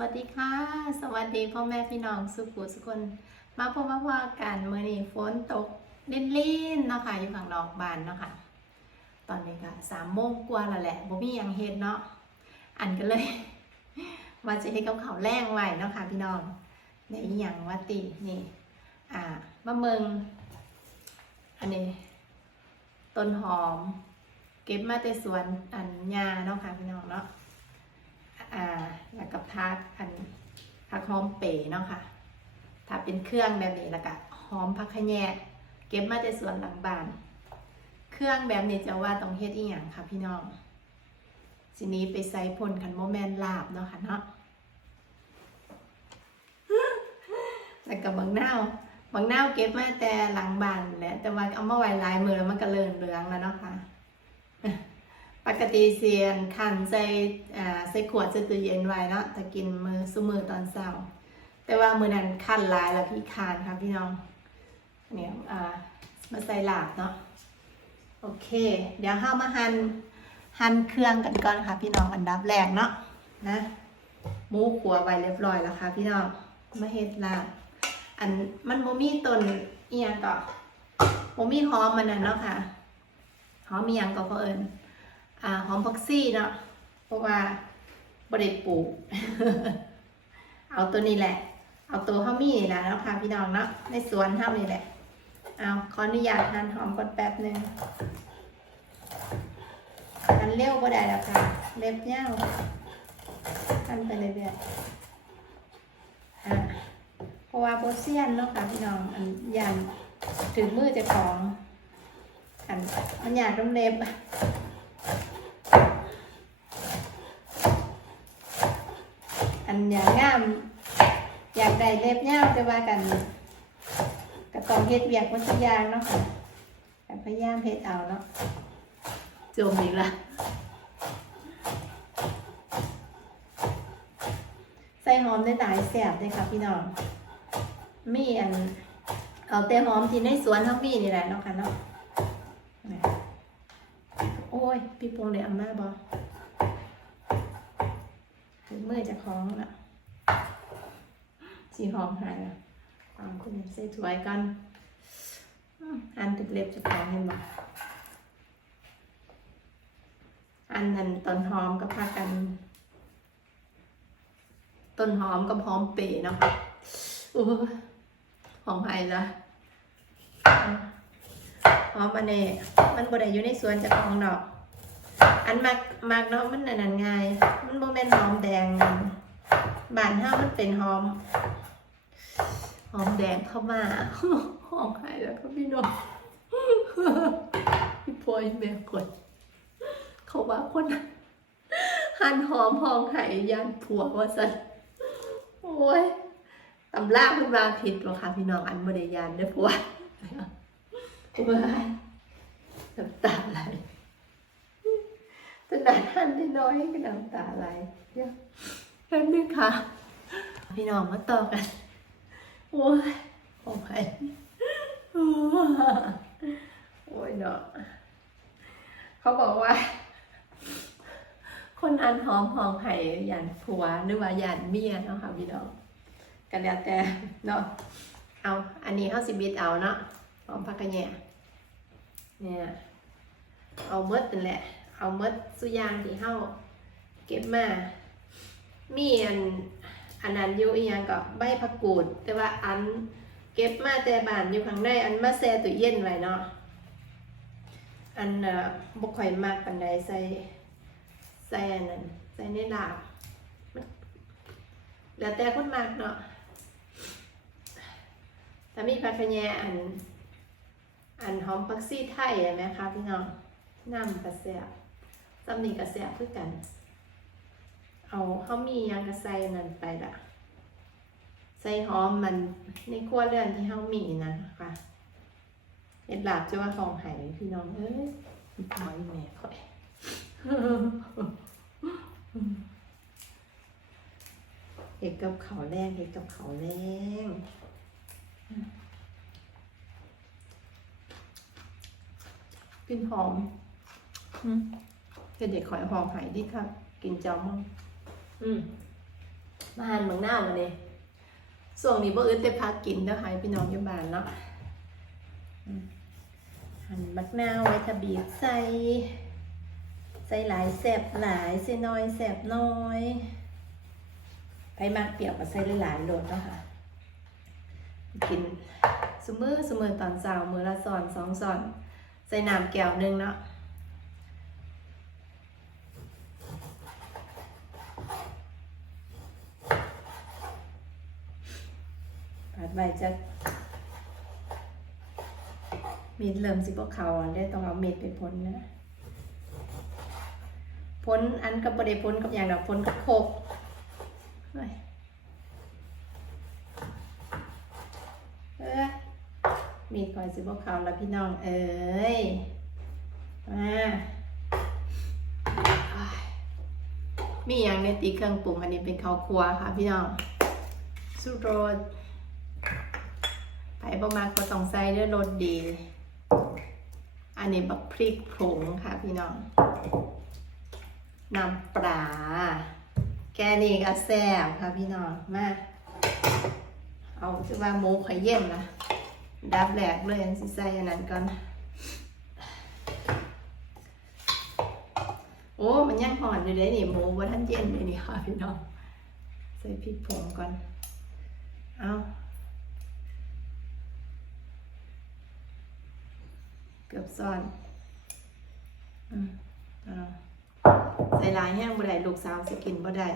วัสดีค่ะ สวัสดีพ่อแม่พี่น้องสุขุสุคน มาพบมาว่ากันเมื่อนี้ฝนตกลิ่นๆเนาะค่ะอยู่ข้างนอกบ้านเนาะค่ะ ตอนนี้ก็สามโมงกว่าแล้วแหละบ่มีหยังเฮ็ดเนาะอันก็เลยว่าจะให้กับเขาแรงไว้เนาะค่ะพี่น้องในอีหยังว่าตินี่ อ่ามะเมืองอันนี้ต้นหอม เก็บมาแต่สวนอันยาเนาะค่ะพี่น้องเนาะ อ่าแล้วก็พักอันพักหอมเป๋เนาะค่ะ ถ้าเป็นเครื่องแบบนี้แล้วก็หอมพักขะแยงเก็บมาแต่สวนหลังบ้าน เครื่องแบบนี้จะว่าต้องเฮ็ดอีหยังค่ะพี่น้องทีนี้ไปใส่พ่นคันโมแมนลาบเนาะค่ะเนาะแล้วก็บางนาบางนาเก็บมาแต่หลังบ้านแหละแต่ว่าเอามาไว้ลายมือแล้วมันก็เลิ่นเหลืองแล้วเนาะค่ะ ปกติเสียนขันใส่อ่าใส่ขวดใส่ตู้เย็นไว้เนาะแต่กินมือซุมือตอนเช้า แต่ว่ามือนั้นขันลายแล้วพี่คานค่ะพี่น้องเนี่ยอ่ามาใส่หลาบเนาะโอเค เดี๋ยวห้ามาหั่นหั่นเครื่องกันก่อนค่ะพี่น้องอันดับแรกเนาะนะหมูขัวไว้เรียบร้อยแล้วค่ะพี่น้องมาเฮ็ดลาบอันมันโมมีต้นอียงก็โมมีหอมมันน่ะเนาะค่ะหอมมียังก็เพอเอิญ อ่าหอมพักซี่เนาะเพราะว่าบริปลูก เอาตัวนี้แหละ เอาตัวข้าวมี่นี่แหละเนาะค่ะพี่น้องเนาะในสวนเท่านี้แหละ เอาขออนุญาตทานหอมก่อนแป๊บหนึ่งทันเร็วก็ได้แล้วค่ะ เล็บเงาทันไปเรื่อยๆอ่าเพราะว่าโปรเซียนเนาะค่ะพี่น้องอันยันถึงมือจะของอันมันอยากต้องเล็บ นอย่างงาม อยากได้เล็บยาวจะว่ากันก็ต้องเฮ็ดเวียกวัตอยางเนาะค่ะพยายามเฮ็ดเอาเนาะจมอีกละใส่หอมได้หลายแสบเลยค่ะพี่น้องมีอันเอาแต่หอมที่ในสวนเขามีนี่แหละเนาะค่ะเนาะโอ้ย พี่พงเลยเอามาบอ มือจะคล้องละสีหอมหายละเอาคุณใส่ถ้วยกันอันติดเล็บจะคล้องเห็นบ่อันนั้นต้นหอมก็พากันต้นหอมกับหอมเป๋เนาะโอ้หอมหายละหอมอันนี้มันบ่ได้อยู่ในสวนจะคล้องดอก อันมักมักเนาะมันนั่นง่าย มันบ่แม่นหอมแดงบานเฮามันเป็นหอม หอมแดงเข้ามาหอมหายแล้วก็พี่น้องพี่พลอยแม่กดเขาว่าคนหันหอมหองไห้ยานผัวว่าสันโอ้ยตำราเพิ่นมาผิดหรอค่ะพี่น้องอันบ่ได้ยานเด้อผัวโอ้ยน้ำตาไหล ขนาดท่านได้น้อยก็น้ำตาไหลเดี๋ยวแป๊บนึงค่ะ พี่น้องมาต่อกัน โอ้ยโอ้ยโอ้ยเนาะเขาบอกว่า คนอันหอมหอมไห่ยันผัวหรือว่ายันเมียเนาะค่ะพี่น้องกันแล้วแต่เนาะเอาอันนี้เขาสิบิดเอาเนาะหอมผักกระแยเนี่ยเอาเมดนั่นแหละ เอาเมดสุยางที่เฮาเก็บมา มีอันอันนั้นอยู่อีหยังก็ใบผักกูด แต่ว่าอันเก็บมาแต่บ้านอยู่ข้างในอันมาแช่ตู้เย็นไว้เนาะอันเอ่อบ่ค่อยมากปานใดใส่ใส่อันนั้นใส่ในลาบแล้วแต่คนมากเนาะถ้ามีผักแยงอัน อันหอมผักซี่ไทยเห็นไหมคะพี่น้องน้ำกระเสียบ ตำหนิกระเสียบคือกัน เอาเขามียังกระใส่นั่นไปละใส่หอมมันในครัวเรือนที่เขามีนะค่ะเห็ดหลาบจะว่าของไห้พี่น้องเอ้ยหอยแม่ค่อยเห็ดกับเขาแรงเห็ดกับเขาแรงกลินหอม เด็กๆขอยหอมหายดีครับกินเจ้ามั่งอืมมาหั่นบักนาวมาเลยส่วงนี้บ่อึดแต่พักกินเด้อค่ะพี่น้องอยู่บ้านเนาะหั่นบักนาวไว้ทะบีบใส่ ใส่หลายแสบหลายใส่น้อยแสบน้อยไปมากเปรี้ยวก็ใส่หลายๆโลดเนาะค่ะ กินสมือสมือตอนเช้ามือละซอนสองซอน ใส่น้ำแก้วหนึ่งเนาะ ใบจะมีดเริ่มสิบวเขาได้ต้องเอาเม็ดไปพ้นนะพ้นอันกับบไดพ้นกับอย่างดอกพ้นกับโคกเฮ้ยเออมีดคอยสิบวเขาแล้วพี่น้องเอ้ยมามีอย่างในตีเครื่องปรุงอันนี้เป็นข้าวครัวค่ะพี่น้องสุดโรส ไปประมาณก็ต้องใส่ด้วยรสดี อันนี้บักพริกผงค่ะพี่น้องน้ำปลา แกนี่ก็แซ่บค่ะพี่น้อง มา เอาจะว่าหมูข่อยเย็นนะดับแหลกเลยอันสิใส่อันนั้นก่อน โอ้ มันยังห่อนอยู่เลยนี่หมูว่าท่านเย็นเลยนี่ค่ะพี่น้อง ใส่พริกผงก่อน เอา เกือบซ่อนอใส่ลายแห้งบ่ได้ลูกสาวสิกินบ่ได้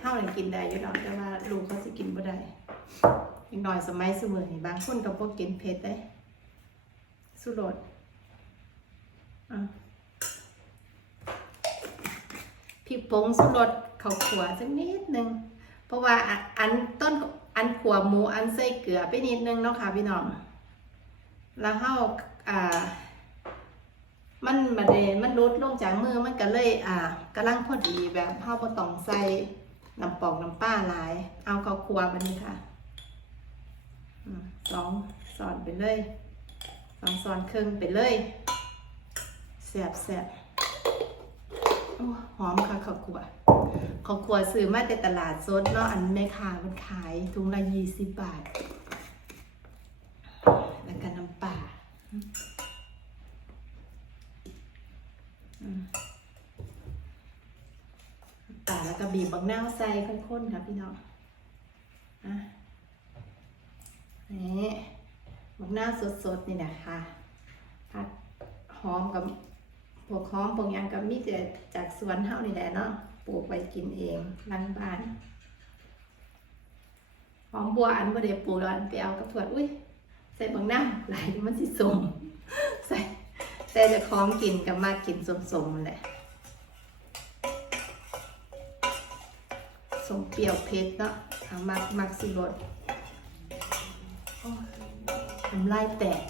เฮานี่กินได้อยู่ดอกแต่ว่าลูกเขาสิกินบ่ได้อีกหน่อยสมัยสมือนี่บางคนก็บ่กินเผ็ดได้สุรสอะพริกผงสุรสข้าขัวสักนิดนึง เพราะว่าอันต้นอันขัวหมูอันใส่เกลือไปนิดนึงเนาะค่ะพี่น้อง แล้วเฮา อ่า มันมาเดมันลดลงจากมือมันก็เลย อ่ากำลังพอดีแบบเฮาบ่ต้องใส่น้ำปอกน้ำป้าหลาย เอาข้าวครัวบัดนี้ค่ะสองสอนไปเลยสองสอนครึ่งไปเลยแซ่บแซ่บหอมค่ะข้าวครัวข้าวครัวซื้อมาแต่ตลาดสดเนาะอันแม่ค้ามันขายถุงละยี่สิบบาท แล้วก็น้ำปลา ตาแล้วก็บีบบักนาใส่ข้นๆค่ะพี่น้องอะนี่บักนาสดๆนี่นะคะผัดหอมกับพวกหอมพวกยังกับมีแต่จากสวนเฮานี่แหละเนาะปลูกไว้กินเองหลังบ้านหอมบัวอันบ่ได้ปลูกแล้วอันไปเอากับเพื่อนอุ้ย ใส่บักนาวหลายมันสิสมใส่ใส่จะของกินกับมากินสมๆแหละสมเปรี้ยวเผ็ดเนาะเอามักมักสิรสโอ้ยน้ำลายแตก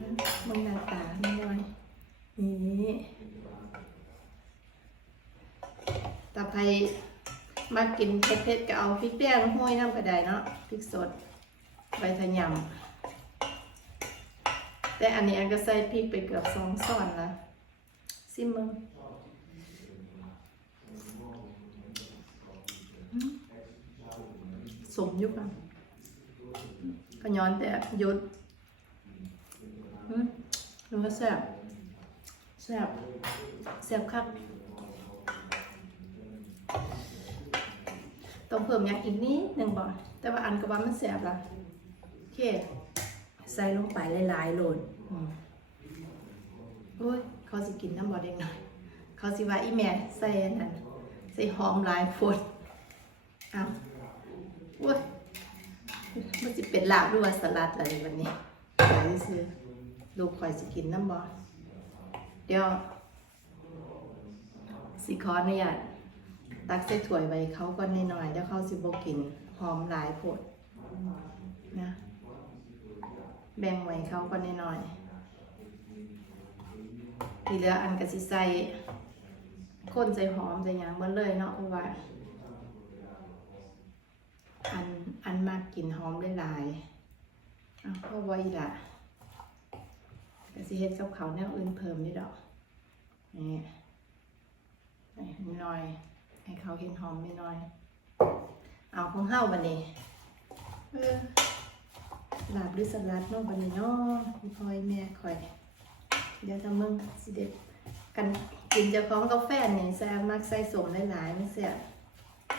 มมึงหน้าตาไม่น้อยนี่ตาไพ มากินเผ็ดๆก็เอาพริกแดงห้อยน้ำกระไดเนาะพริกสดใบทะยำแต่อันนี้อันก็ใส่พริกไปเกือบสองช้อนละซิมมึงสมยุคอะก็ย้อนแต่ยุดอืมรู้ว่าแซ่บแซ่บแซ่บคัก ต้องเพิ่มยางอีกนิดหนึ่งบ่แต่ว่าอันก็ว่ามันแซ่บละโอเค ใส่ลงไปหลายๆโหลดโอ้ยเขาสิกินน้ำบ่เด็กหน่อย เขาสิว่าอีแม่ใส่นนั้นใส่หอมหลายโฟดเอาอุ้ยมันจะเป็นลาบหรือว่าสลัดอะไรวันนี้เดี๋ยซื้อลูกคอยสิกินน้ำบอเดี๋ยวสิขออนุญาต ตักใส่ถ้วยไว้เขาก่อนหน่อยเดี๋ยวเขาสิบกินหอมหลายโพดนะแบ่งไว้เขาก่อนหน่อยทีเหลืออันกะสิใส่ข้นใส่หอมใส่หยังหมันเลยเนาะเพราะว่าอันอันมากกลิ่นหอมหลายๆเอาเข้าไว้อีกละกสิเฮ็ดกับเขาแนวอื่นเพิ่มนี่ดอกนี่หน่อย ให้เขาเห็นหอมไม่น้อย เอาของเฮาบันนี้ลาบหรือสลัดเนาะบันนี้เนาะพี่พลอยแม่คอย เดี๋ยวทำมึงสิเด็ดกันกินจะพร้องกาแฟเนี่ยแซ่บมักใส่สมหลายๆไม่เสีย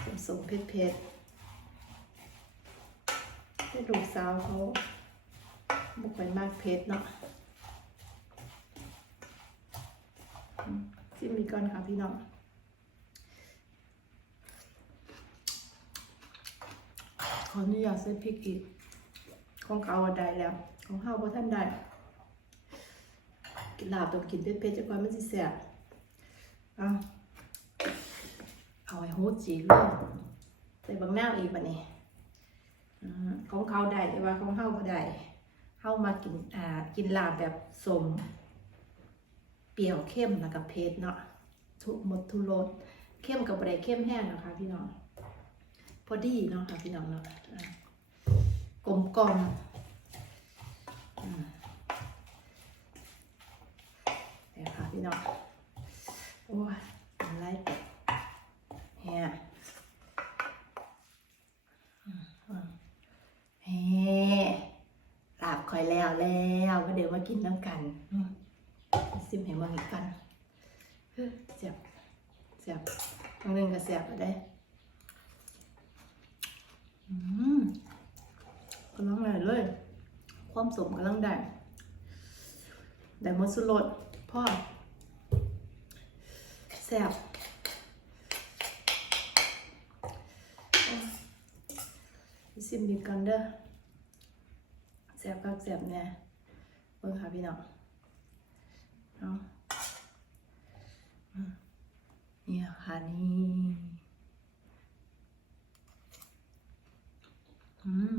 สมสมๆเผ็ดๆที่ลูกสาวเขาบุกไปมากเผ็ดเนาะอืมซิมมีก่อนค่ะพี่น้อง ขออนุญาตใส่พริกอีก ของเขาอะได้แล้ว ของเฮาบ่ท่านได้ กินลาบต้องกินเผ็ดๆจักหน่อยมันสิแซ่บเอาเอาไอ้โหจีเลยใส่บางแนวอีกบัดนี้อ่ของเขาได้แต่ว่าของเฮาบ่ได้เฮามากินอ่ากินลาบแบบสมเปรี้ยวเข้มแล้วก็เผ็ดเนาะทุกหมดทุรสเข้มกับบ่ได้เข้มแห้งนะคะพี่น้อง พอดีเนาะค่ะพี่น้องเนาะกลมกล่อมเดี๋ยวค่ะพี่น้องโอ้ยอะไรเฮียอืมอืมเฮ้ลาบคอยแล้วแล้วก็เดี๋ยวมากินน้ำกันซิมเห็นมันอีกกันเฮ้ยเสียบเสียบตรงนึงก็เสียบไปได้ กำลังได้เลย ความสมกำลังได้ได้มดสุดรสพ่อแซ่บโอ้ยไปซิมดีกันเด้อแซ่บคักแซ่บแน่เบิ่งค่ะพี่น้องเอาอืมเนี่ยค่ะนี่ อืม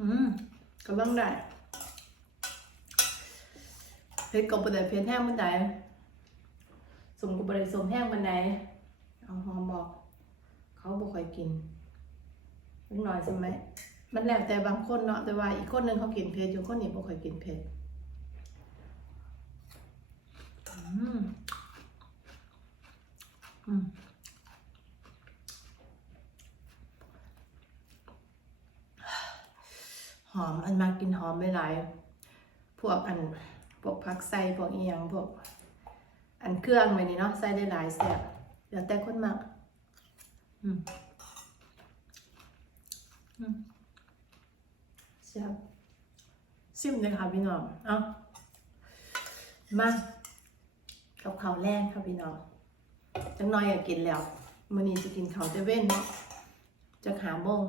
อืมกำลังได้เผ็ดกับบันไดเผ็ดแห้งบันไดสมกับบันไดสมแห้งบันไดเอาหอมบอก เขาบอกค่อยกินนิดหน่อยใช่ไหมมันแล้วแต่บางคนเนาะแต่ว่าอีกคนนึงเขากินเผ็ดอยู่คนนี้บ่ค่อยกินเผ็ดอืม หอมอันมากินหอมไม่หลาย พวกอันพวกผักใส่พวกเอียงพวก อันเครื่องไปนี่เนาะใส่ได้หลายแซ่บเดี๋ยวแต่คนมากอืมอืมแซ่บซิมเลยค่ะพี่น้อง เอามากับข้าวแรงค่ะพี่น้อง จังน้อยอยากกินแล้วมื้อนี้จะกินข้าวแต่เว้นเนาะจะหาโมง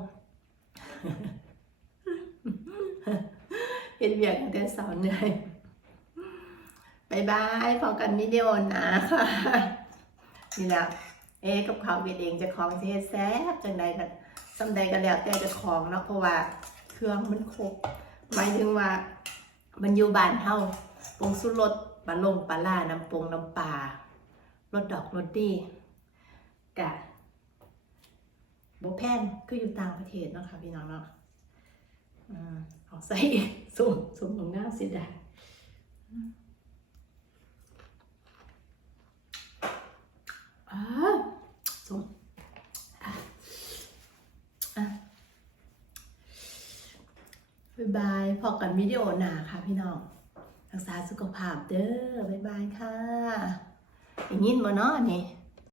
เฮ็ดเวียกตั้งแต่สาร์เหนื่อยบายบายพอกันวิดีโอนะค่ะนี่แหละเอ๊กับเขาเวียดเองจะของเฮ็ดแซ่บจังใดกันซำใดก็แล้วแต่จะของเนาะเพราะว่าเครื่องมันครบหมายถึงว่ามันอยู่บ้านเฮาปรุงสุรสปลาลงปลาล่าน้ำปรุงน้ำปลา รถดอกรถดีกะบ่แพงคืออยู่ต่างประเทศเนาะค่ะพี่น้องเนาะเอาใส่สุ่มสุ่มของหน้าเสียดายอืมอ่าสุ่มอะอะบ๊ายบาย พอกันวิดีโอหนาค่ะพี่น้อง รักษาสุขภาพเด้อ บ๊ายบายค่ะ อย่างนี้บ่เนาะนี่